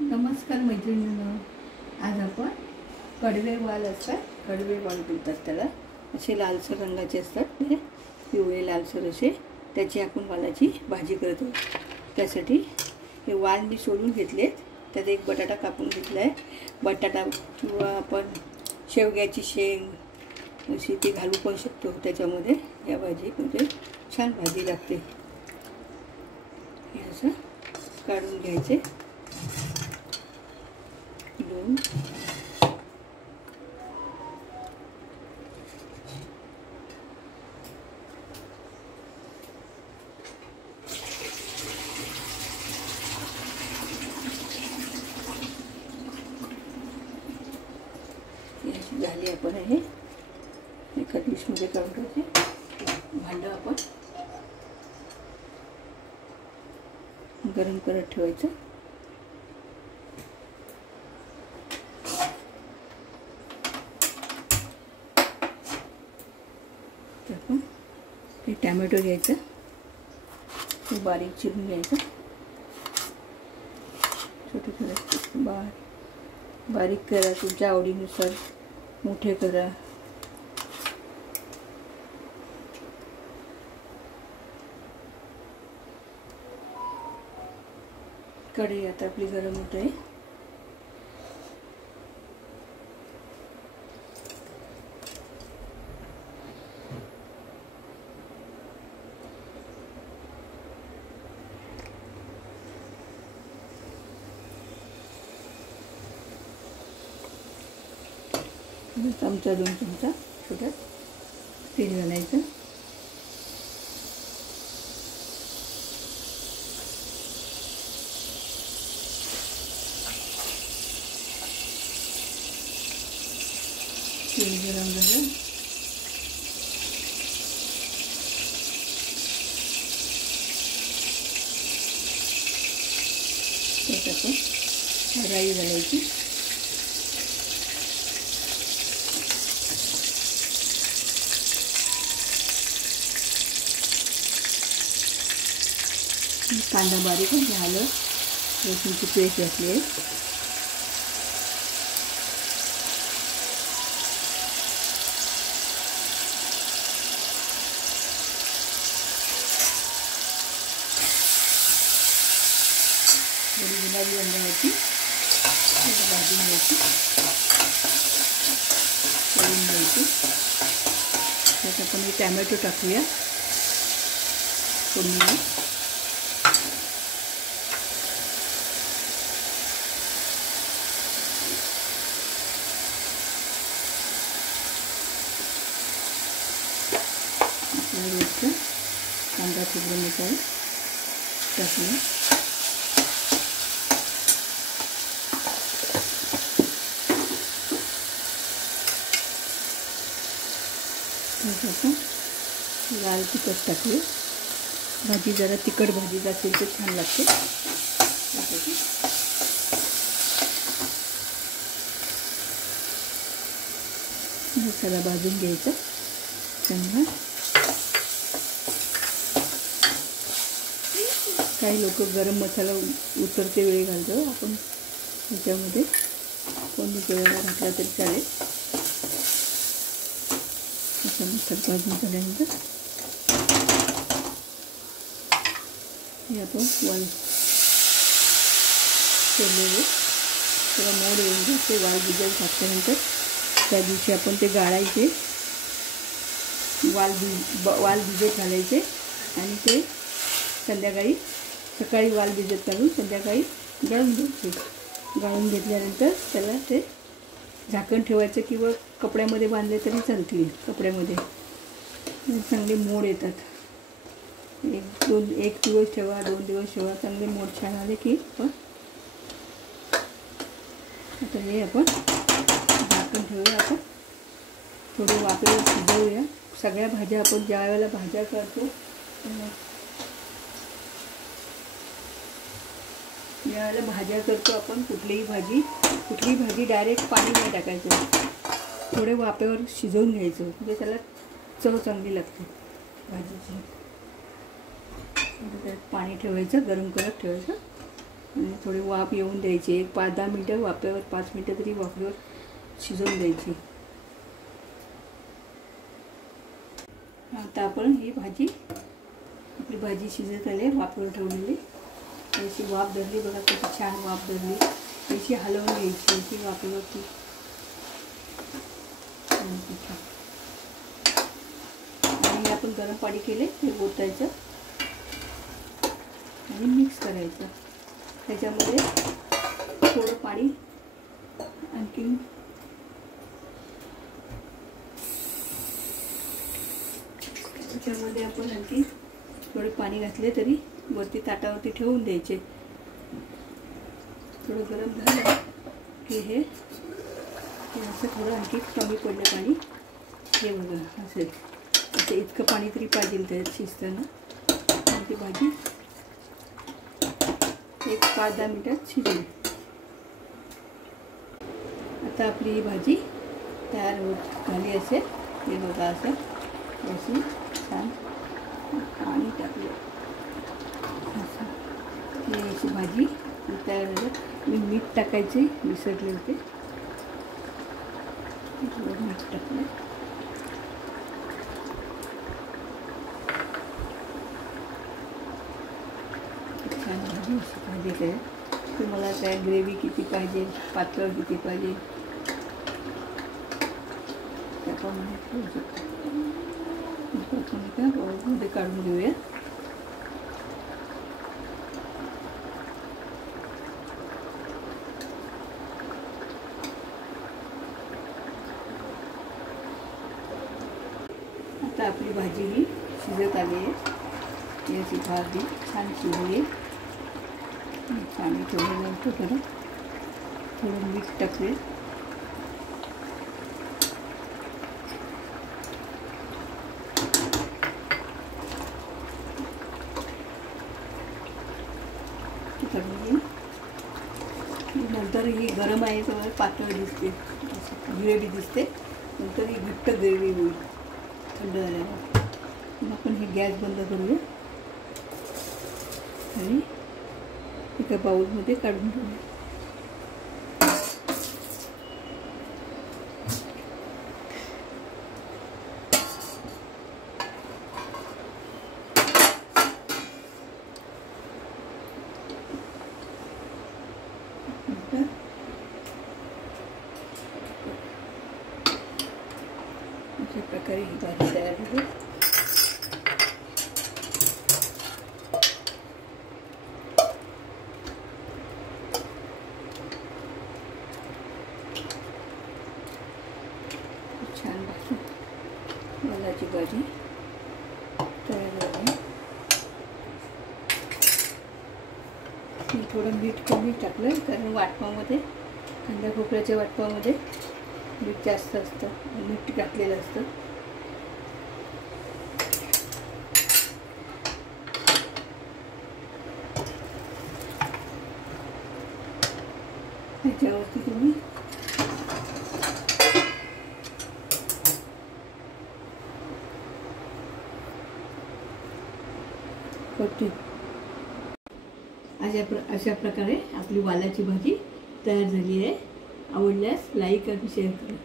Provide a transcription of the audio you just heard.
नमस्कार मैत्रिणींनो, आज आपण कडवे वाल असतात, कडवे वाल बोलतात त्याला. असे लालसर रंगाचे असतात, ते पिवळे लालसर असे. त्याची आपण वालाची भाजी करतो. त्यासाठी हे वाल मी सोलून घेतलेत. त्यात एक बटाटा कापून घेतला आहे. बटाटा किंवा आपण शेवग्याची शेंग अशी ती घालू पण शकतो त्याच्यामध्ये. या भाजीमध्ये छान भाजी लागते. हे असं काढून घ्यायचे. दोन अशी झाली. आपण हे एका डिशमध्ये काढून घ्यायचे. भांडं आपण गरम करत ठेवायचं. आपण हे टॅमॅटो घ्यायचं, ते बारीक चिरून घ्यायचं. छोटे छोटे बारीक करा, तुमच्या आवडीनुसार मोठे करा. कढई आता आपली गरम होत आहे. चमचा 2 चमचा छोटा तेल घालायचं. तेल गरम झालं. त्यात आपण राई घालायची. कांदा बारीक झालं. लसूणची पेस्ट घातली आहे. थोडी गुलाबी रंगाची भाजून घ्यायची, तळून घ्यायची. त्यात आपण हे टॅमॅटो टाकूया फोडणीला. रोजचं कांदा खोबरं मसाला टाकूया. आपण लाल तिखट टाकूया. भाजी जरा तिखट भाजी असेल तर छान लागते. मसाला भाजून घ्यायचा चांगला. काही लोक गरम मसाला उतरते वेळी घालतो. आपण ह्याच्यामध्ये कोणी वेळेला घातला तरी चालेल. असा मसाला भाजून झाल्यानंतर हे आपण वाल सोडलेले थोडा मोड येऊन जाते. वाल भिजत घातल्यानंतर त्या दिवशी आपण ते गाळायचे. वाल भिजत घालायचे आणि ते संध्याकाळी सकाळी वाल भिजत घालून संध्याकाळी गाळून घ्यायचे. गाळून घेतल्यानंतर त्याला ते झाकण ठेवायचं किंवा कपड्यामध्ये बांधले तरी चालतील. कपड्यामध्ये चांगले मोड येतात. एक दिवस ठेवा, 2 दिवस ठेवा. चांगले मोड छान आले की आपण आता हे आपण झाकण ठेवूया. आपण थोडे वाफेवर शिजवूया. सगळ्या भाज्या आपण ज्या वेळेला भाज्या करतो ज्यावेळेला भाज्या करतो आपण कुठलीही भाजी डायरेक्ट पाणी नाही टाकायचं. थोडे वाफेवर शिजवून घ्यायचं, म्हणजे त्याला चव चांगली लागते भाजीची. त्यात पाणी ठेवायचं, गरम करत ठेवायचं. आणि थोडी वाफ येऊन द्यायची. एक 5-10 मिनटं वाफेवर, 5 मिनटं तरी वाफेवर शिजवून द्यायची. आता आपण ही भाजी, आपली भाजी शिजत आली, वाफेवर ठेवलेली. अशी वाफ धरली बघा, किती छान वाफ धरली. अशी हलवून घ्यायची अशी वाफेवरती. आणि आपण गरम पाणी केले ते ओतायचं आणि मिक्स करायचं. त्याच्यामध्ये थोडं पाणी आणखी त्याच्यामध्ये आपण आणखी थोडे पाणी घातले तरी वरती ताटावरती ठेवून द्यायचे. थोडं गरम झालं की हे असं थोडं आणखी कमी पडलं पाणी. हे बघा असेल, असं इतकं पाणी तरी पाहिजे त्याच्यात शिजताना. आणि ती भाजी एक 5-10 मिनटात शिजेल. आता आपली ही भाजी तयार होत झाली असेल. हे बघा असं अशी छान पाणी टाकलं असं ही अशी भाजी तयार झाली. मी मीठ टाकायचे विसरले होते, मीठ टाकलं. छान भाजी अशी भाजी तयार. तुम्हाला काय ग्रेव्ही किती पाहिजे, पातळ किती पाहिजे त्याप्रमाणे ठेवू शकता. आपण त्या बाउलमध्ये काढून घेऊया. आता आपली भाजी ही शिजत आली आहे. ही अशी भाजी छान शिजली. पाणी ठेवलेलं होतं जरा, थोडं मीठ टाकले. नंतर ही गरम आहे तर पातळ दिसते, ग्रेव्ही दिसते. नंतर ही घट्ट ग्रेव्ही होईल थंड झाल्यावर. मग आपण हे गॅस बंद करूया आणि एका बाउलमध्ये काढून घेऊया. अशा प्रकारे ही भाजी तयार होते. छान भाजी, वालाची भाजी तयार झाली. मी थोडं मीठ कमी टाकलं कारण वाटपामध्ये, कांदा खोबऱ्याच्या वाटपामध्ये मीठ जास्त असतं, मीठ घातलेलं असतं. त्याच्यावरती तुम्ही अशा प्रकारे आपली वालाची भाजी तयार झाली आहे. आवडल्यास लाईक आणि शेअर करा.